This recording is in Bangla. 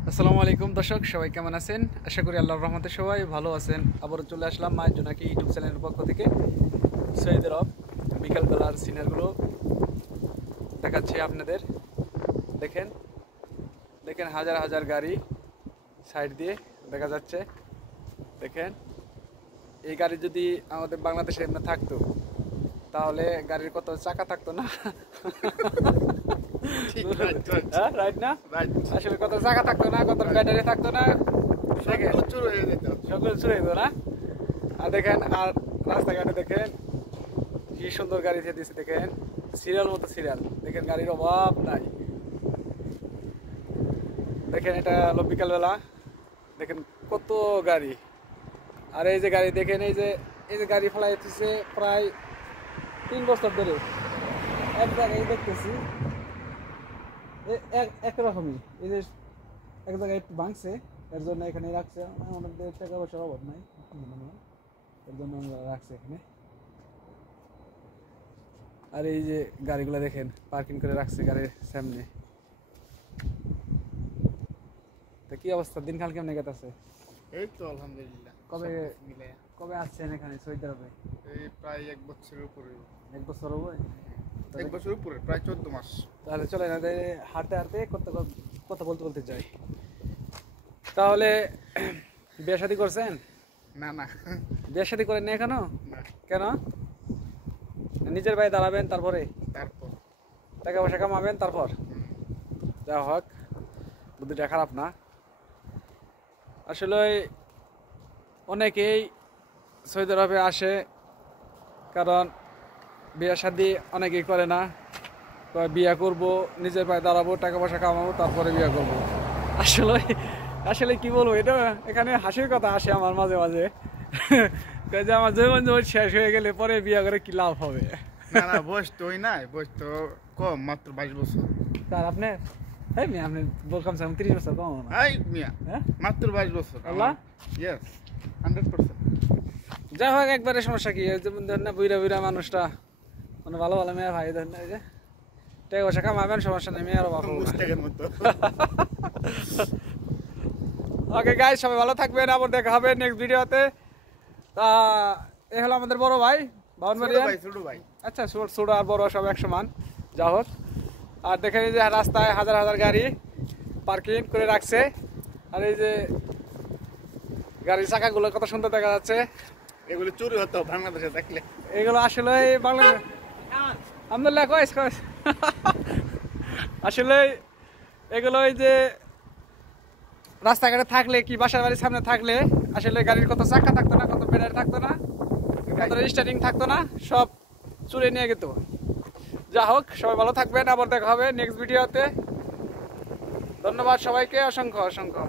আসসালামু আলাইকুম দর্শক, সবাই কেমন আছেন? আশা করি আল্লাহর রহমতে সবাই ভালো আছেন। আবারও চলে আসলাম মায়ের জোনাকি ইউটিউব চ্যানেলের পক্ষ থেকে। সৈয়দ রব বিকালবেলার সিনারগুলো দেখাচ্ছি আপনাদের। দেখেন দেখেন হাজার হাজার গাড়ি সাইড দিয়ে দেখা যাচ্ছে। দেখেন এই গাড়ি যদি আমাদের বাংলাদেশে এমনি থাকতো তাহলে গাড়ির কত চাকা থাকতো না? রাইট না? আসলে কত চাকা থাকতো না, কত ব্যাটারি থাকতো না, সকল চুরে যেত না। আর দেখেন, আর রাস্তাঘাটে দেখেন কি সুন্দর গাড়ি দিয়ে দিচ্ছে। দেখেন সিরিয়াল মতো সিরিয়াল, দেখেন গাড়ির অভাব নাই। দেখেন এটা হলো বিকালবেলা, দেখেন কত গাড়ি। আর এই যে গাড়ি দেখেন, এই যে গাড়ি ফেলাই হচ্ছে প্রায় 3 বছর ধরে এক জায়গায় দেখতেছি একরকমই। এই যে এক জায়গায় একটু ভাঙছে, এর জন্য এখানে রাখছে। আমাদের টাকা পয়সার অভাব নাই, এর জন্য রাখছে এখানে। আর এই যে গাড়িগুলো দেখেন পার্কিং করে রাখছে গাড়ির সামনে। তো কি অবস্থা, দিনকাল কেমন গেছে? এই তো আলহামদুলিল্লাহ। কবে আসছেন এখানে সৌদি আরবে? এই প্রায় 1 বছরের উপরে। 1 বছর হবে? 1 বছরের উপরে, প্রায় 14 মাস। তাহলে চলে না, হাঁটতে হাঁটতে কথা বলতে বলতে যাই। তাহলে বিয়ে শাদী করছেন? না না, বিয়ে শাদী করেন না এখনো? না। কেন? নিজের ভাই দাঁড়াবেন, তারপরে তারপর টাকা পয়সা কামাবেন, তারপর যা হোক। বুদ্ধিটা খারাপ না আসলে। অনেকেই সৌদি আরবে আসে কারণ বিয়ে শাদী অনেকেই করে না। বিয়ে করব, নিজের পায়ে দাঁড়াবো, টাকা পয়সা কামাবো, তারপরে বিয়ে করব। আসলে আসলে কি বলবো, এটা এখানে হাসির কথা আসে আমার মাঝে মাঝে যে আমার জীবন শেষ হয়ে গেলে পরে বিয়ে করে কি লাভ হবে? না না, বয়স তো ওই নাই, বয়স তো কম, মাত্র 22 বছর। স্যার আপনি আপনি বলকাম 30 বছর কম না? এই মিয়া, হ্যাঁ মাত্র 22 বছর। আল্লাহ, ইয়েস, 100%। যাই হোক, একবারে সমস্যা কি, যেমন ধরেন না বুড়া বুড়া মানুষটা মানে ভালো ভালো মেয়ের ভাই ধরেন না, এই যে টাকা পয়সা কামাবেন, সমস্যা নেই, মেয়েরও ভালো। মুস্তাকের মতো। ওকে গাইস, সবাই ভালো থাকবেন, আবার দেখা হবে নেক্সট ভিডিওতে। তা এ হলো আমাদের বড় ভাই ছোট ভাই। আচ্ছা, ছোট আর বড় সব এক সমান, যা হোক। আর দেখেন এই যে রাস্তায় হাজার হাজার গাড়ি পার্কিং করে রাখছে। আর এই যে গাড়ির চাকাগুলো কত সুন্দর দেখা যাচ্ছে। এগুলো চুরি হতো বাংলাদেশে দেখলে। এগুলো আসলে বাংলাদেশ আলহামদুলিল্লাহ কয়েস আসলে এগুলো ওই যে রাস্তাঘাটে থাকলে কি, বাসার বাড়ির সামনে থাকলে আসলে গাড়ির কত চাকা থাকতো না, কত ব্যাটারি থাকতো না, কত স্টার্টিং থাকতো না, সব চুরে নিয়ে যেত। যা হোক, সবাই ভালো থাকবেন, আবার দেখা হবে নেক্সট ভিডিওতে। ধন্যবাদ সবাইকে, অসংখ্য অসংখ্য।